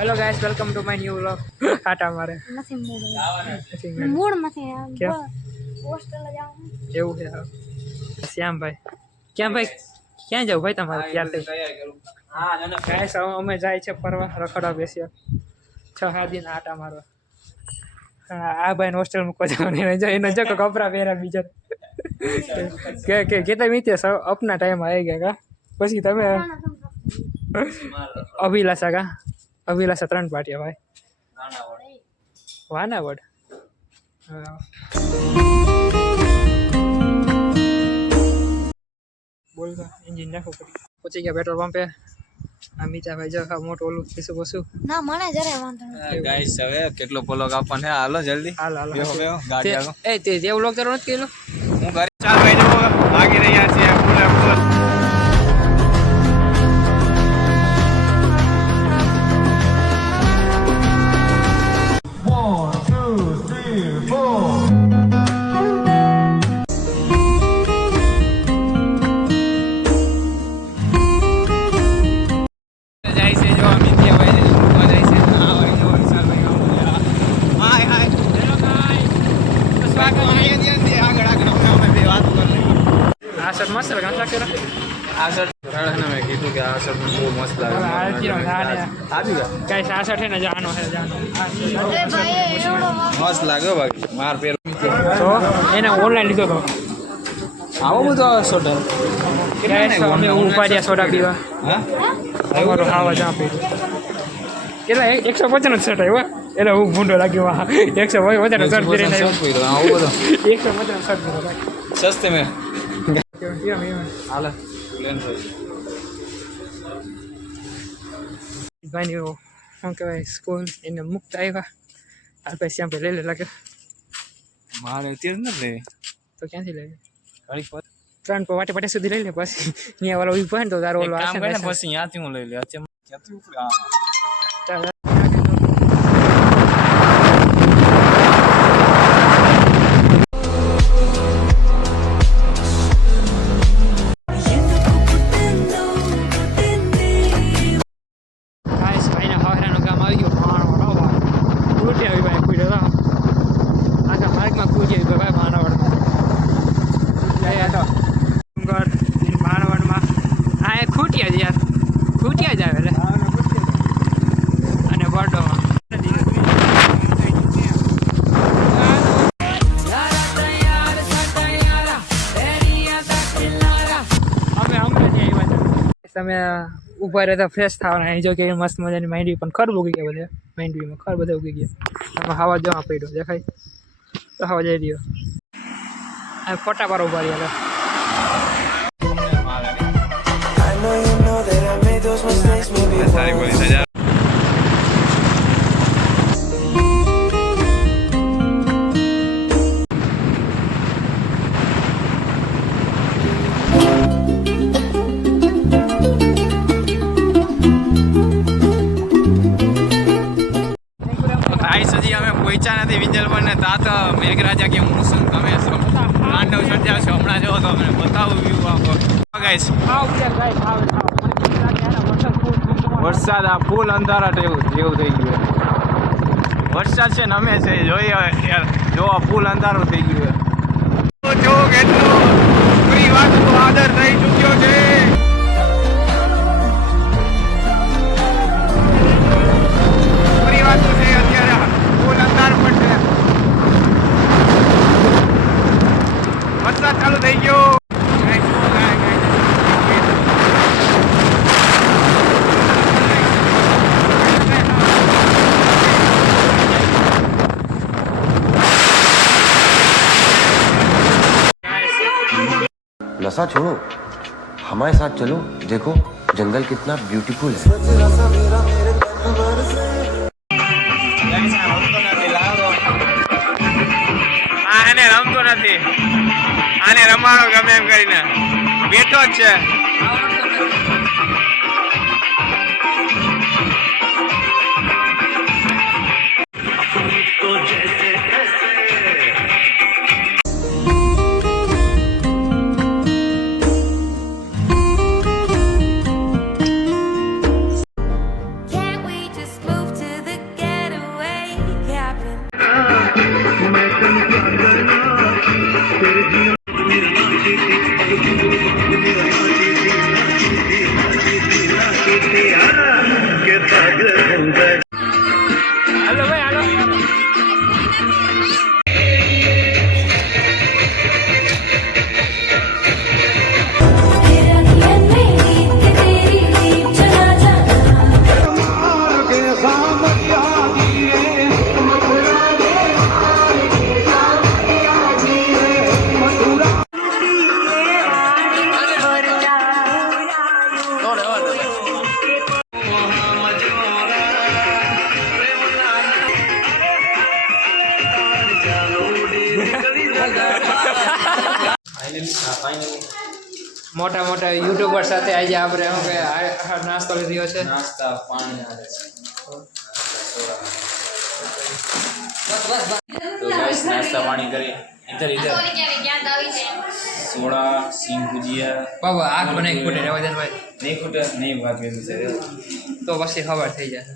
Hello guys, welcome to my new vlog. આટા મારે નથી મૂડ નથી મૂડ નથી કેમ? હોસ્ટેલ જવાનું એવું છે. શ્યામભાઈ ક્યાં ભાઈ ક્યાં જાવ ભાઈ તમારે ક્યારથી? ગાઈસ અમે જાય છે ફરવા, રખડવા બેસ્યા 6-7 દિન આટા મારવા. આ ભાઈ હોસ્ટેલ મૂકવા જવાની એને જો કપડા પહેર્યા બીજા કે કેટલા મીતે અપના ટાઈમ આવી ગયા કા પછી તમે અભિલાષા કા અભિલાષા 3 પાટિયા ભાઈ વાનાવડ બોલ એન્જિન નાખો પહોંચી ગયા પેટ્રોલ પંપે. અમિતા ભાઈ જો મોટું ઓલું પીસું પસું ના મને જરાય વાંધો નથી ગાઈસ હવે કેટલો પોલો કાપવાનો હે હાલો જલ્દી હાલ બેહો બેહો ગાડી હાલો એ તે જે વ્લોગ કરો નથી કેલો હું ઘરે ચાલ ભાઈ જો આગી રહ્યા છે ફૂલ ફૂલ આ સર મસ્ત લાગે નથી લાગતો આ શર્ટ રાણા મેં કીધું કે આ શર્ટ બહુ મસ્ત લાગે આવી ગયા કઈ 66 ને જાનો હે જાનો અરે ભાઈ એવડો મસ્ત લાગ્યો બાકી માર પેર તો એને ઓનલાઈન લીધો તો આવો બધો શર્ટ અમે ઉપાડ્યા સોડા પીવા હા અમારો ખાવા જ્યાં પીધું કેટલા 150 નો શર્ટ આવ્યો એટલે હું ભૂંડો લાગ્યો 150 શર્ટ પહેરીને આવ્યો આવો બધો 150 શર્ટ પહેરો ભાઈ સસ્તે મેં એમ હાલે પ્લેન ભાઈ ભાઈ શું કહેવાય સ્કૂલ એને મુક્ત આવ્યા આ પછી ત્યાં લઈ લે લાગે મારે અત્યારે નથી તો ક્યાંથી લઈ લે ઘડી 3 વાટે સુધી લઈ લે પછી ત્યાં વાળો ઉભો હોય ને તો તારો ઓલો કામ કરે ને આશે પછી ત્યાંથી હું લઈ લે અત્યારે ક્યાંથી ઉપડે હા તમે ઉભા રહેતા ફ્રેશ થવાના અહીં જો કે મસ્ત મજાની માંડવી પણ ખર ઉગી ગયા બધા માંડવીમાં ખર બધા ઉગી ગયા આમાં હવા જવા પડ્યો દેખાય તો હવા જઈ રહ્યો આ ફોટા પર ઉભા રહ્યા સારી બોલી સજા પહોંચ્યા નથી વિંજલપર ને તા તો મેઘરાજા કે હું શું તમે છો તાંડવ સર્જાવ છો હમણાં જો તો મને બતાવું વ્યૂ આખો ગાઈસ વરસાદ આ ફૂલ અંધારા જેવું થઈ ગયું વરસાદ છે ને અમે છે જોઈએ યાર જો ફૂલ અંધારું થઈ ગયું જો કેટલો પૂરી વાતનો આદર થઈ ચૂક્યો છે પૂરી વાત છે અત્યારે અંધાર પણ છે વરસાદ ચાલુ થઈ ગયો नशा छोड़ो हमारे साथ चलो देखो जंगल कितना ब्यूटीफुल है આને રમતો નથી આને રમાડો ગમે એમ કરીને બેઠો જ છે Can't we just move મોટા મોટા યુટ્યુબર સાથે આજે આપણે શું કે નાસ્તો લીધો છે. નાસ્તા પાણી तो गाइस नाश्ता पानी करें इधर इधर सोडा सिंग भुजिया બાબા આગ બનાવી ખૂટે રહેવા દે ને ભાઈ. नहीं खुटा नहीं बात में से તો પછી ખબર થઈ જશે.